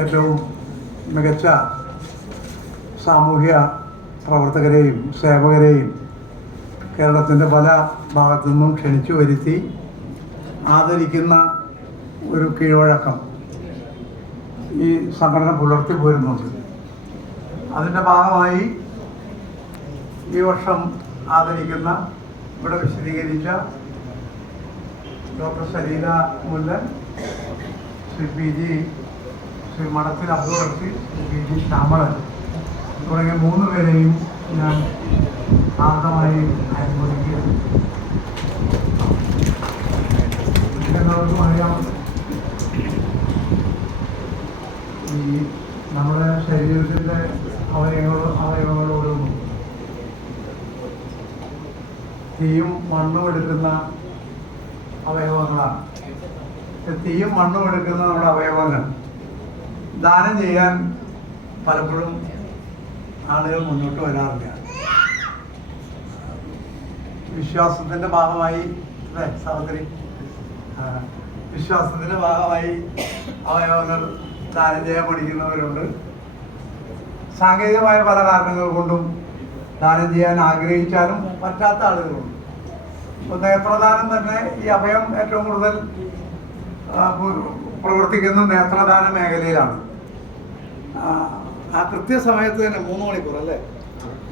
ഏറ്റവും മികച്ച സാമൂഹ്യ പ്രവർത്തകരെയും സേവകരെയും കേരളത്തിൻ്റെ പല ഭാഗത്തു നിന്നും ക്ഷണിച്ചു വരുത്തി ആദരിക്കുന്ന ഒരു കീഴ്വഴക്കം ഈ സംഘടന പുലർത്തി പോരുന്നുണ്ട്. അതിൻ്റെ ഭാഗമായി ഈ വർഷം ആദരിക്കുന്ന ഇവിടെ വിശദീകരിച്ച ഡോക്ടർ സലീല മുല്ലൻ, ശ്രീ മഠത്തിൽ അബ്ദുൾ റഷീദ്, ശ്രീ ശ്യാമളൻ തുടങ്ങിയ 3 പേരെയും ഞാൻ ആർദ്രമായി അനുമോദിക്കുകയാണ്. എല്ലാവർക്കും അറിയാം, ഈ നമ്മുടെ ശരീരത്തിൻ്റെ അവയവങ്ങളോടും തീയും മണ്ണും എടുക്കുന്ന അവയവങ്ങളാണ്. തീയും മണ്ണും എടുക്കുന്ന നമ്മുടെ അവയവങ്ങൾ ദാനം ചെയ്യാൻ പലപ്പോഴും ആളുകൾ മുന്നോട്ട് വരാറില്ല. വിശ്വാസത്തിൻ്റെ ഭാഗമായി അല്ലേ സഹോദരി, വിശ്വാസത്തിൻ്റെ ഭാഗമായി അവയവങ്ങൾ ദാനം ചെയ്യാൻ പഠിക്കുന്നവരുണ്ട്. സാങ്കേതികമായ പല കാരണങ്ങൾ കൊണ്ടും ദാനം ചെയ്യാൻ ആഗ്രഹിച്ചാലും പറ്റാത്ത ആളുകളുണ്ട്. ഇപ്പോൾ നേത്രദാനം തന്നെ ഈ അഭയം ഏറ്റവും കൂടുതൽ പ്രവർത്തിക്കുന്ന നേത്രദാന മേഖലയിലാണ്. ആ കൃത്യസമയത്ത് തന്നെ 3 മണിക്കൂർ അല്ലേ